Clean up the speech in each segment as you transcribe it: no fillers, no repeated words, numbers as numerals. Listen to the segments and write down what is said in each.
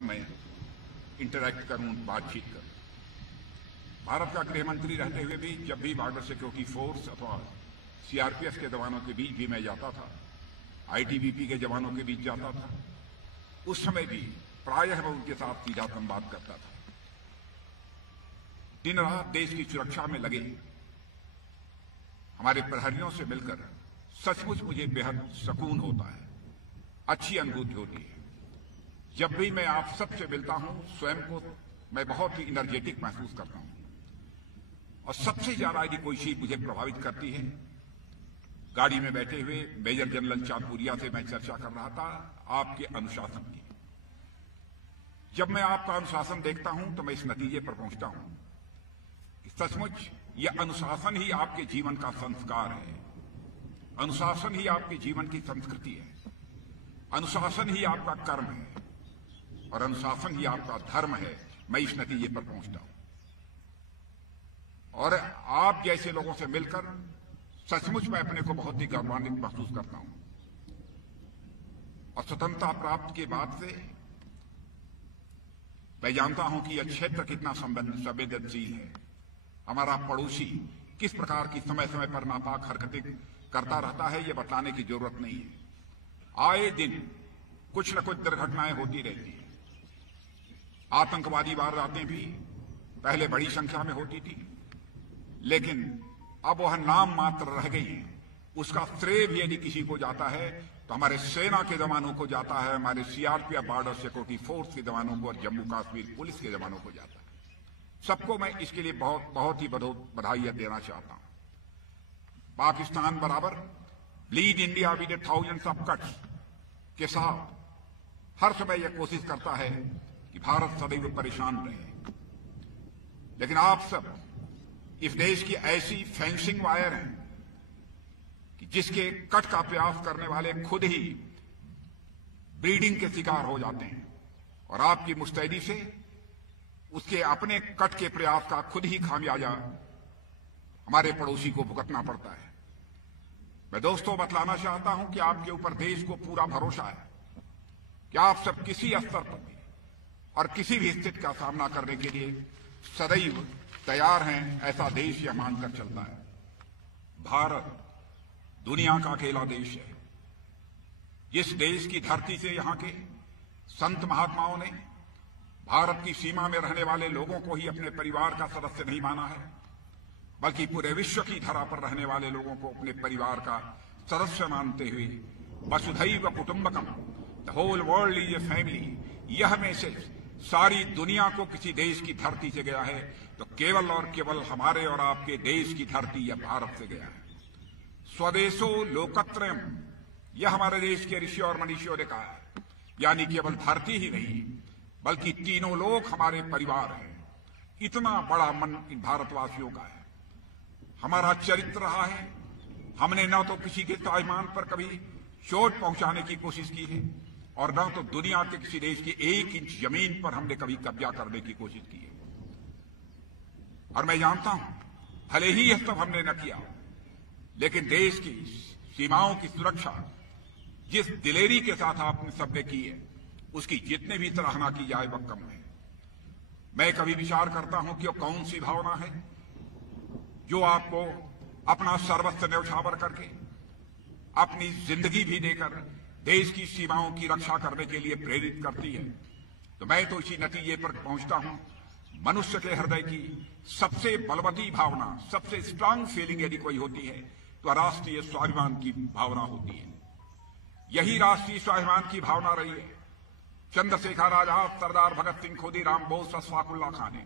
मैं इंटरैक्ट करूं, बातचीत करूं। भारत का गृह मंत्री रहते हुए भी जब भी बॉर्डर सिक्योरिटी फोर्स अथवा सीआरपीएफ के जवानों के बीच भी मैं जाता था, आईटीबीपी के जवानों के बीच जाता था, उस समय भी प्रायः मैं उनके साथ सीधा संवाद करता था। दिन रात देश की सुरक्षा में लगे हमारे प्रहरियों से मिलकर सचमुच मुझे बेहद सुकून होता है, अच्छी अनुभूति होती है। जब भी मैं आप सबसे मिलता हूं, स्वयं को मैं बहुत ही एनर्जेटिक महसूस करता हूं। और सबसे ज्यादा यदि कोई चीज मुझे प्रभावित करती है, गाड़ी में बैठे हुए मेजर जनरल चांदपुरिया से मैं चर्चा कर रहा था आपके अनुशासन की। जब मैं आपका अनुशासन देखता हूं तो मैं इस नतीजे पर पहुंचता हूं कि सचमुच यह अनुशासन ही आपके जीवन का संस्कार है, अनुशासन ही आपके जीवन की संस्कृति है, अनुशासन ही आपका कर्म है और अनुशासन ही आपका धर्म है। मैं इस नतीजे पर पहुंचता हूं और आप जैसे लोगों से मिलकर सचमुच मैं अपने को बहुत ही गौरवान्वित महसूस करता हूं। और स्वतंत्रता प्राप्त के बाद से मैं जानता हूं कि यह क्षेत्र कितना संवेदनशील है। हमारा पड़ोसी किस प्रकार की समय समय पर नापाक हरकतें करता रहता है, यह बताने की जरूरत नहीं है। आए दिन कुछ न कुछ दुर्घटनाएं होती रहती हैं। आतंकवादी वारदातें भी पहले बड़ी संख्या में होती थी, लेकिन अब वह नाम मात्र रह गई हैं। उसका श्रेय भी यदि किसी को जाता है तो हमारे सेना के जवानों को जाता है, हमारे सीआरपीएफ बॉर्डर सिक्योरिटी फोर्स के जवानों को और जम्मू कश्मीर पुलिस के जवानों को जाता है। सबको मैं इसके लिए बहुत ही बधाई देना चाहता हूं। पाकिस्तान बराबर bleed India with thousands of cuts के साथ हर समय यह कोशिश करता है कि भारत सदैव परेशान रहे, लेकिन आप सब इस देश की ऐसी फेंसिंग वायर हैं कि जिसके कट का प्रयास करने वाले खुद ही ब्रीडिंग के शिकार हो जाते हैं और आपकी मुस्तैदी से उसके अपने कट के प्रयास का खुद ही खामियाजा हमारे पड़ोसी को भुगतना पड़ता है। मैं दोस्तों बतलाना चाहता हूं कि आपके ऊपर देश को पूरा भरोसा है कि आप सब किसी स्तर पर भी और किसी भी स्थिति का सामना करने के लिए सदैव तैयार हैं, ऐसा देश यह मानकर चलता है। भारत दुनिया का अकेला देश है जिस देश की धरती से यहां के संत महात्माओं ने भारत की सीमा में रहने वाले लोगों को ही अपने परिवार का सदस्य नहीं माना है, बल्कि पूरे विश्व की धरा पर रहने वाले लोगों को अपने परिवार का सदस्य मानते हुए वसुधैव कुटुंबकम, the whole world is a family, यह मैसेज सारी दुनिया को किसी देश की धरती से गया है तो केवल और केवल हमारे और आपके देश की धरती या भारत से गया है। स्वदेशो लोकत्रयम, यह हमारे देश के ऋषि और मनीषियों ने कहा है। यानी केवल धरती ही नहीं बल्कि तीनों लोग हमारे परिवार हैं। इतना बड़ा मन इन भारतवासियों का है। हमारा चरित्र रहा है, हमने न तो किसी के स्वाभिमान पर कभी चोट पहुंचाने की कोशिश की है और न तो दुनिया के किसी देश की 1 इंच जमीन पर हमने कभी कब्जा करने की कोशिश की है। और मैं जानता हूं भले ही यह सब हमने न किया, लेकिन देश की सीमाओं की सुरक्षा जिस दिलेरी के साथ आपने सबने की है, उसकी जितने भी सराहना की जाए वह कम है। मैं कभी विचार करता हूं कि वो कौन सी भावना है जो आपको अपना सर्वस्व न्यौछावर करके अपनी जिंदगी भी देकर देश की सीमाओं की रक्षा करने के लिए प्रेरित करती है। तो मैं तो इसी नतीजे पर पहुंचता हूं, मनुष्य के हृदय की सबसे बलवती भावना, सबसे स्ट्रांग फीलिंग यदि कोई होती है तो राष्ट्रीय स्वाभिमान की भावना होती है। यही राष्ट्रीय स्वाभिमान की भावना रही है चंद्रशेखर आजाद, सरदार भगत सिंह, खुदीराम बोस, अशफाक उल्लाह खां ने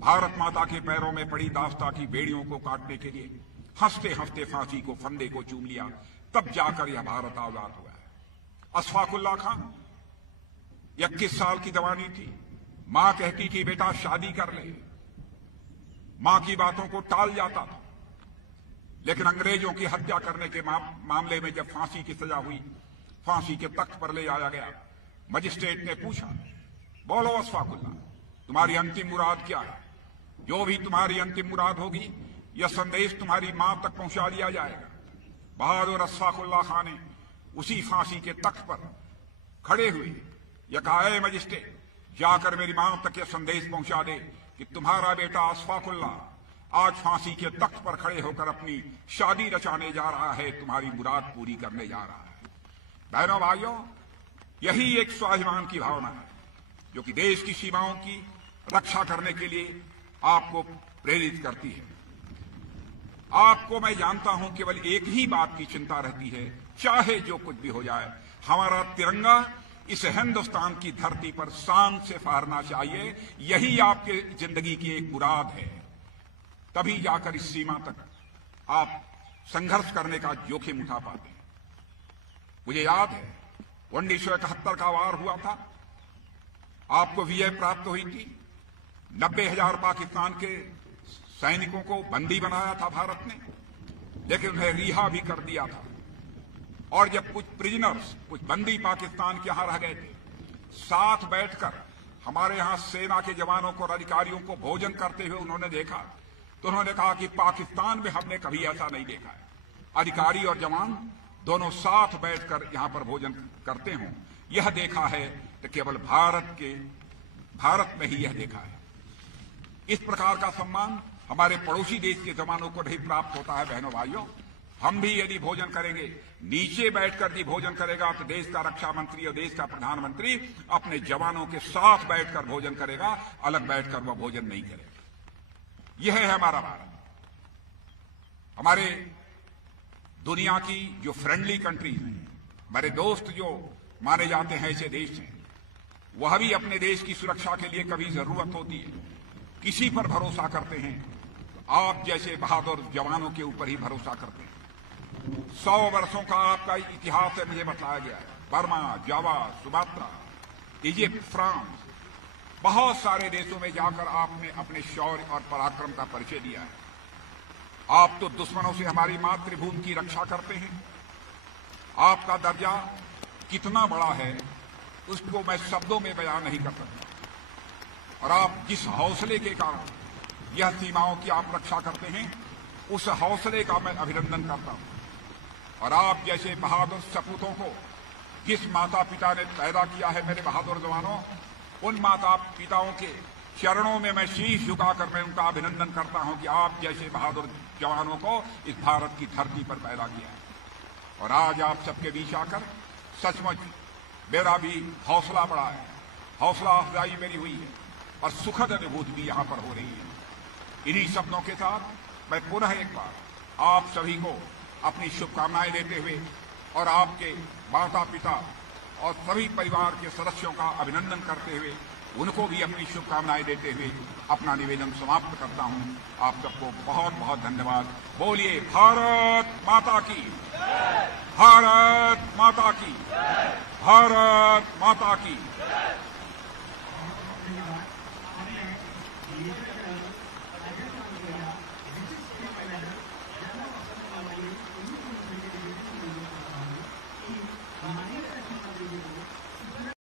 भारत माता के पैरों में पड़ी दास्ता की बेड़ियों को काटने के लिए हंसते हंसते फांसी को फंदे को चूम लिया, तब जाकर यह भारत आजाद हुआ है। अशफाक उल्लाह खां 21 साल की जवानी थी, मां कहती थी बेटा शादी कर ले, मां की बातों को टाल जाता था। लेकिन अंग्रेजों की हत्या करने के मामले में जब फांसी की सजा हुई, फांसी के तख्त पर ले आया गया, मजिस्ट्रेट ने पूछा, बोलो अशफाक उल्लाह, तुम्हारी अंतिम मुराद क्या है? जो भी तुम्हारी अंतिम मुराद होगी यह संदेश तुम्हारी मां तक पहुंचा दिया जाएगा। बहादुर अशफाक उल्लाह खां ने उसी फांसी के तख्त पर खड़े हुए यह कहा, "ऐ मजिस्ट्रेट, जाकर मेरी मां तक यह संदेश पहुंचा दे कि तुम्हारा बेटा अशफाकुल्ला आज फांसी के तख्त पर खड़े होकर अपनी शादी रचाने जा रहा है, तुम्हारी मुराद पूरी करने जा रहा है।" बहनों भाइयों, यही एक स्वाभिमान की भावना है जो कि देश की सीमाओं की रक्षा करने के लिए आपको प्रेरित करती है। आपको मैं जानता हूं केवल एक ही बात की चिंता रहती है, चाहे जो कुछ भी हो जाए, हमारा तिरंगा इस हिंदुस्तान की धरती पर शान से फहरना चाहिए। यही आपके जिंदगी की एक मुराद है। तभी जाकर इस सीमा तक आप संघर्ष करने का जोखिम उठा पाते हैं। मुझे याद है 1971 का वार हुआ था, आपको विजय प्राप्त हुई थी। 90,000 पाकिस्तान के सैनिकों को बंदी बनाया था भारत ने, लेकिन उन्हें रिहा भी कर दिया था। और जब कुछ प्रिजनर्स, कुछ बंदी पाकिस्तान के यहां रह गए थे, साथ बैठकर हमारे यहां सेना के जवानों को और अधिकारियों को भोजन करते हुए उन्होंने देखा, तो उन्होंने कहा कि पाकिस्तान में हमने कभी ऐसा नहीं देखा है, अधिकारी और जवान दोनों साथ बैठकर यहां पर भोजन करते हों। यह देखा है तो केवल भारत में ही यह देखा है। इस प्रकार का सम्मान हमारे पड़ोसी देश के जवानों को नहीं प्राप्त होता है। बहनों भाइयों, हम भी यदि भोजन करेंगे, नीचे बैठकर भी भोजन करेगा, तो देश का रक्षा मंत्री और देश का प्रधानमंत्री अपने जवानों के साथ बैठकर भोजन करेगा, अलग बैठकर वह भोजन नहीं करेगा। यह है हमारा भारत। हमारे दुनिया की जो फ्रेंडली कंट्रीज हैं, हमारे दोस्त जो माने जाते हैं ऐसे देश हैं, वह भी अपने देश की सुरक्षा के लिए कभी जरूरत होती है किसी पर भरोसा करते हैं, तो आप जैसे बहादुर जवानों के ऊपर ही भरोसा करते हैं। 100 वर्षों का आपका इतिहास है, मुझे बताया गया है। बर्मा, जावा, सुमात्रा, इजिप्ट, फ्रांस, बहुत सारे देशों में जाकर आपने अपने शौर्य और पराक्रम का परिचय दिया है। आप तो दुश्मनों से हमारी मातृभूमि की रक्षा करते हैं। आपका दर्जा कितना बड़ा है उसको मैं शब्दों में बयान नहीं कर सकता। और आप जिस हौसले के कारण यह सीमाओं की आप रक्षा करते हैं, उस हौसले का मैं अभिनंदन करता हूं। और आप जैसे बहादुर सपूतों को जिस माता पिता ने पैदा किया है, मेरे बहादुर जवानों, उन माता पिताओं के चरणों में मैं शीश झुकाकर मैं उनका अभिनंदन करता हूं कि आप जैसे बहादुर जवानों को इस भारत की धरती पर पैदा किया है। और आज आप सबके बीच आकर सचमुच मेरा भी हौसला बढ़ा है, हौसला अफजाई मेरी हुई है और सुखद अनुभूति भी यहां पर हो रही है। इन्हीं शब्दों के साथ मैं पुनः एक बार आप सभी को अपनी शुभकामनाएं देते हुए और आपके माता पिता और सभी परिवार के सदस्यों का अभिनंदन करते हुए उनको भी अपनी शुभकामनाएं देते हुए अपना निवेदन समाप्त करता हूं। आप सबको बहुत बहुत धन्यवाद। बोलिए भारत माता की, भारत माता की, भारत माता की।